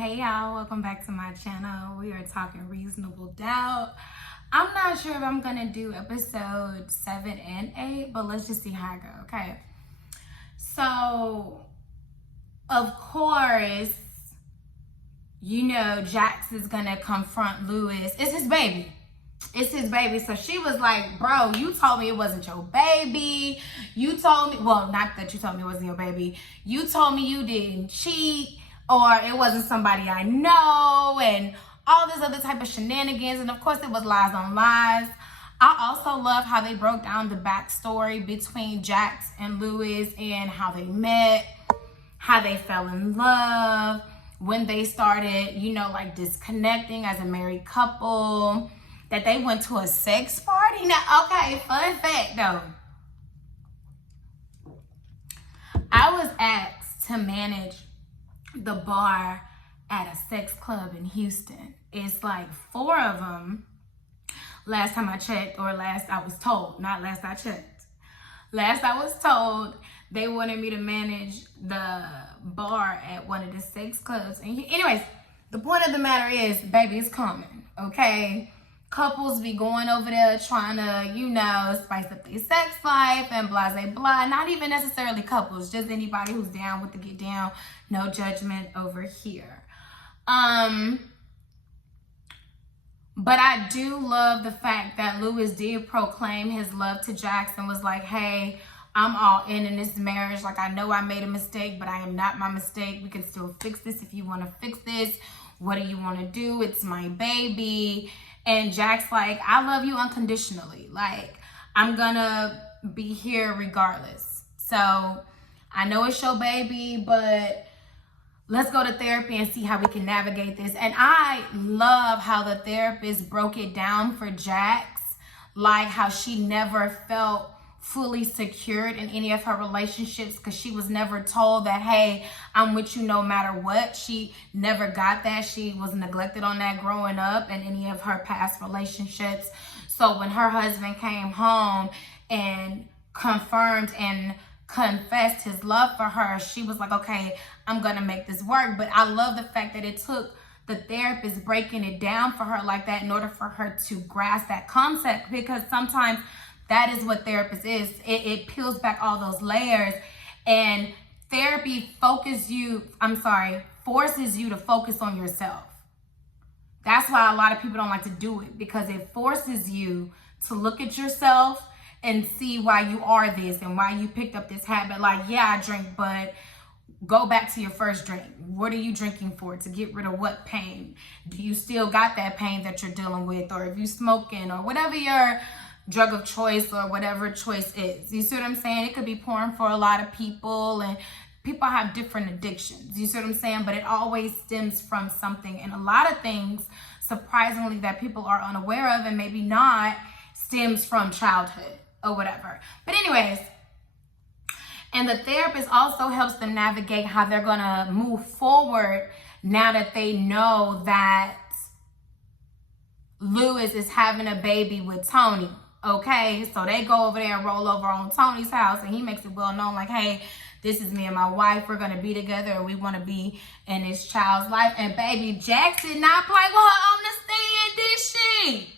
Hey y'all, welcome back to my channel. We are talking reasonable doubt. I'm not sure if I'm gonna do episode 7 and 8, but let's just see how I go, okay? So, of course, you know Jax is gonna confront Lewis. It's his baby. It's his baby. So she was like, bro, you told me it wasn't your baby. You told me, well, not that you told me it wasn't your baby. You told me you didn't cheat or it wasn't somebody I know and all this other type of shenanigans. And of course it was lies on lies. I also love how they broke down the backstory between Jax and Lewis and how they met, how they fell in love, when they started, you know, like disconnecting as a married couple, that they went to a sex party. Now, okay, fun fact though. I was asked to manage the bar at a sex club in Houston. It's like 4 of them. Last time I checked, or last I was told, not last I checked. Last I was told, they wanted me to manage the bar at one of the sex clubs. And anyways, the point of the matter is, baby, it's coming, okay? Couples be going over there trying to, you know, spice up their sex life and blah, blah, blah. Not even necessarily couples, just anybody who's down with the get down. No judgment over here. But I do love the fact that Lewis did proclaim his love to Jax and was like, hey, I'm all in this marriage. Like, I know I made a mistake, but I am not my mistake. We can still fix this if you want to fix this. What do you want to do? It's my baby. And Jax like, I love you unconditionally. Like, I'm gonna be here regardless. So I know it's your baby, but let's go to therapy and see how we can navigate this. And I love how the therapist broke it down for Jax, like how she never felt fully secured in any of her relationships because she was never told that, hey, I'm with you no matter what. She never got that. She was neglected on that growing up in any of her past relationships. So when her husband came home and confirmed and confessed his love for her, she was like, okay, I'm gonna make this work. But I love the fact that it took the therapist breaking it down for her like that in order for her to grasp that concept, because sometimes that is what therapist is. It peels back all those layers, and therapy forces you to focus on yourself. That's why a lot of people don't like to do it, because it forces you to look at yourself and see why you are this and why you picked up this habit. Like, yeah, I drink, but go back to your first drink. What are you drinking for? To get rid of what pain? Do you still got that pain that you're dealing with? Or if you smoking or whatever your drug of choice or whatever choice is. You see what I'm saying? It could be porn for a lot of people, and people have different addictions. You see what I'm saying? But it always stems from something. And a lot of things, surprisingly, that people are unaware of and maybe not, stems from childhood or whatever. But anyways, and the therapist also helps them navigate how they're gonna move forward now that they know that Lewis is having a baby with Tony. Okay, so they go over there and roll over on Tony's house, and he makes it well known, like, hey, this is me and my wife. We're gonna be together, and we want to be in this child's life. And baby Jax did not play with her on the stand, did she?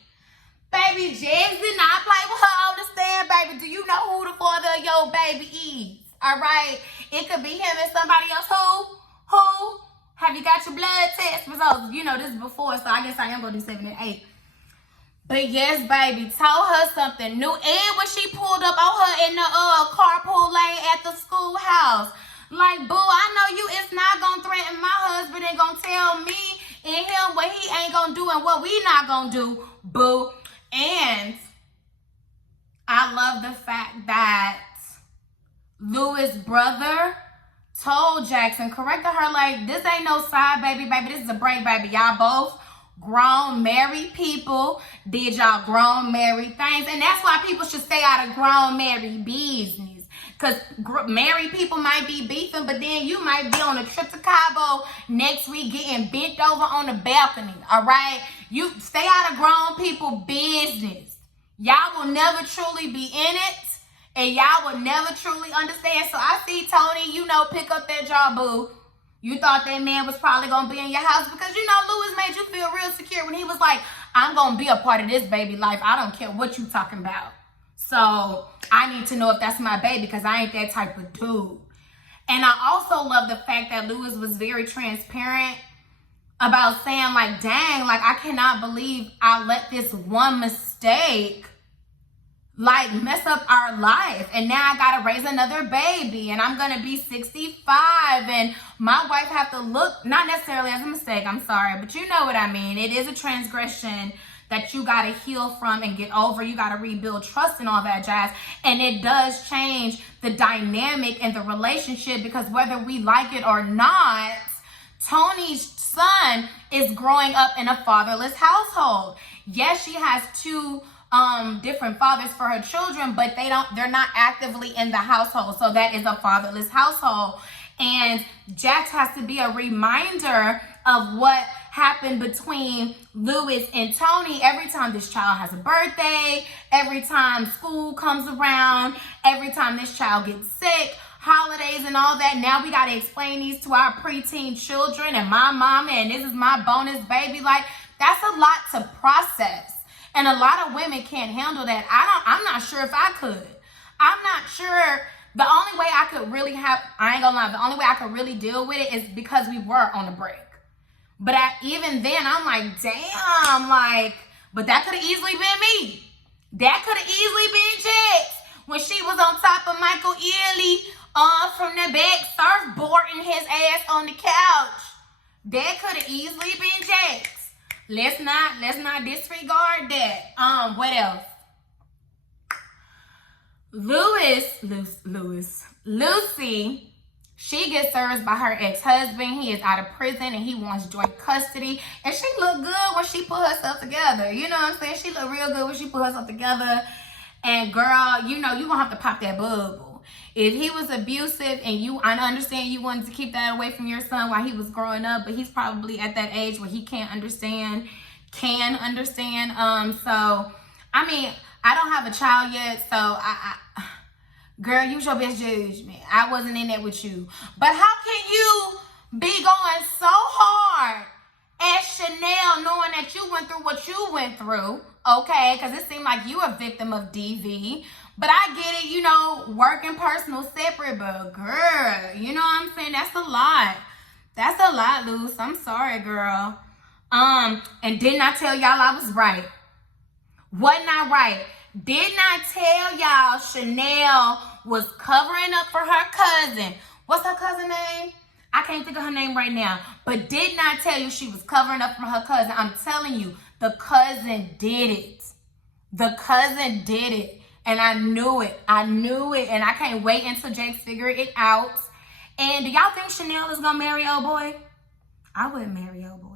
Baby Jax did not play with her on the stand, baby. Do you know who the father of your baby is? All right, it could be him and somebody else. Who? Have you got your blood test results? You know, this is before, so I guess I am gonna do 7 and 8. But yes, baby, told her something new. And when she pulled up on her in the carpool lane at the schoolhouse, like, boo, I know you is not gonna threaten my husband and gonna tell me and him what he ain't gonna do and what we not gonna do, boo. And I love the fact that Lewis' brother told Jackson, corrected her, like, this ain't no side baby, this is a break, baby. Y'all both grown married people, did y'all grown married things, and that's why people should stay out of grown married business, because married people might be beefing, but then you might be on a trip to Cabo next week getting bent over on the balcony. All right, you stay out of grown people business. Y'all will never truly be in it, and y'all will never truly understand. So I see Tony, you know, pick up that jaw, boo. You thought that man was probably going to be in your house because, you know, Louis made you feel real secure when he was like, I'm going to be a part of this baby life. I don't care what you talking about. So I need to know if that's my baby because I ain't that type of dude. And I also love the fact that Louis was very transparent about saying like, dang, like I cannot believe I let this one mistake like mess up our life, and now I gotta raise another baby, and I'm gonna be 65, and my wife have to look, not necessarily as a mistake, I'm sorry, but you know what I mean. It is a transgression that you gotta heal from and get over. You gotta rebuild trust and all that jazz, and it does change the dynamic in the relationship, because whether we like it or not, Tony's son is growing up in a fatherless household. Yes, she has two different fathers for her children, but they're not actively in the household. So that is a fatherless household. And Jax has to be a reminder of what happened between Louis and Tony every time this child has a birthday, every time school comes around, every time this child gets sick, holidays and all that. Now we got to explain these to our preteen children and my mama, and this is my bonus baby. Like, that's a lot to process. And a lot of women can't handle that. I'm not sure if I could. I'm not sure. The only way I could really I ain't gonna lie, the only way I could really deal with it is because we were on a break. But even then, I'm like, damn, like, but that could have easily been me. That could have easily been Jax when she was on top of Michael Ealy from the back, surfboarding his ass on the couch. That could have easily been Jax. Let's not disregard that. What else? Lucy, she gets served by her ex-husband. He is out of prison and he wants joint custody. And she looked good when she put herself together. You know what I'm saying? She looked real good when she put herself together. And girl, you know, you're gonna have to pop that bubble. If he was abusive and I understand you wanted to keep that away from your son while he was growing up, but he's probably at that age where he can understand. So, I mean, I don't have a child yet, so girl, use your best judgment. I wasn't in that with you. But how can you be going so hard at Chanel knowing that you went through what you went through, okay? Because it seemed like you were a victim of DV. But I get it, you know, work and personal separate, but girl, you know what I'm saying? That's a lot. That's a lot, Luce. I'm sorry, girl. And didn't I tell y'all I was right? Wasn't I right? Didn't I tell y'all Chanel was covering up for her cousin? What's her cousin name? I can't think of her name right now. But didn't I tell you she was covering up for her cousin? I'm telling you, the cousin did it. The cousin did it. And I knew it. And I can't wait until Jax figure it out. And do y'all think Chanel is going to marry old boy? I wouldn't marry old boy.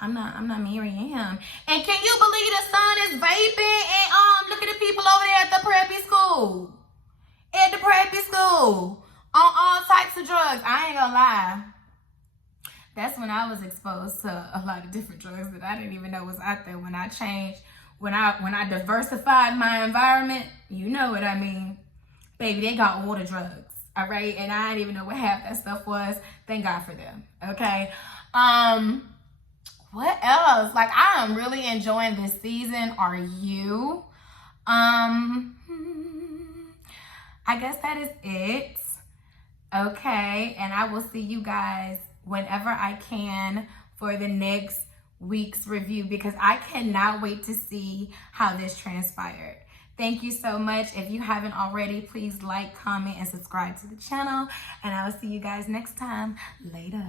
I'm not marrying him. And can you believe the son is vaping? And look at the people over there at the preppy school. At the preppy school. On all types of drugs. I ain't gonna lie. That's when I was exposed to a lot of different drugs that I didn't even know was out there. When I changed, when I diversified my environment, you know what I mean. Baby, they got all the drugs. All right. And I didn't even know what half that stuff was. Thank God for them. Okay. What else? Like, I am really enjoying this season. Are you? I guess that is it. Okay. And I will see you guys whenever I can for the next week's review, because I cannot wait to see how this transpired. Thank you so much. If you haven't already, please like, comment, and subscribe to the channel. And I will see you guys next time. Later.